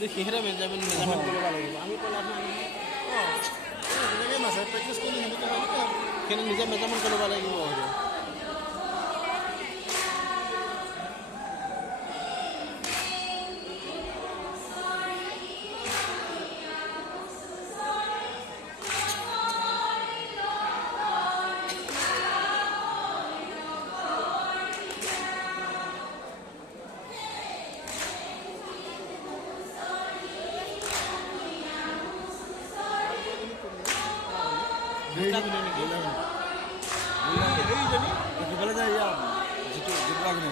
সিহঁতে মেজাৰমেণ্ট কৰিব লাগিব আমি ক'লে এনেকৈ নাচায় প্ৰেক্টিছ কৰি সিহঁতে নিজে মেজাৰমেণ্ট কৰিব লাগিব সেইটো সেইফালে যায় ইয়াৰ যিটো জিতলাখিনি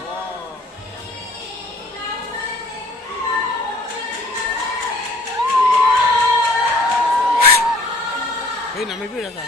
এই নামিবি ৰাখা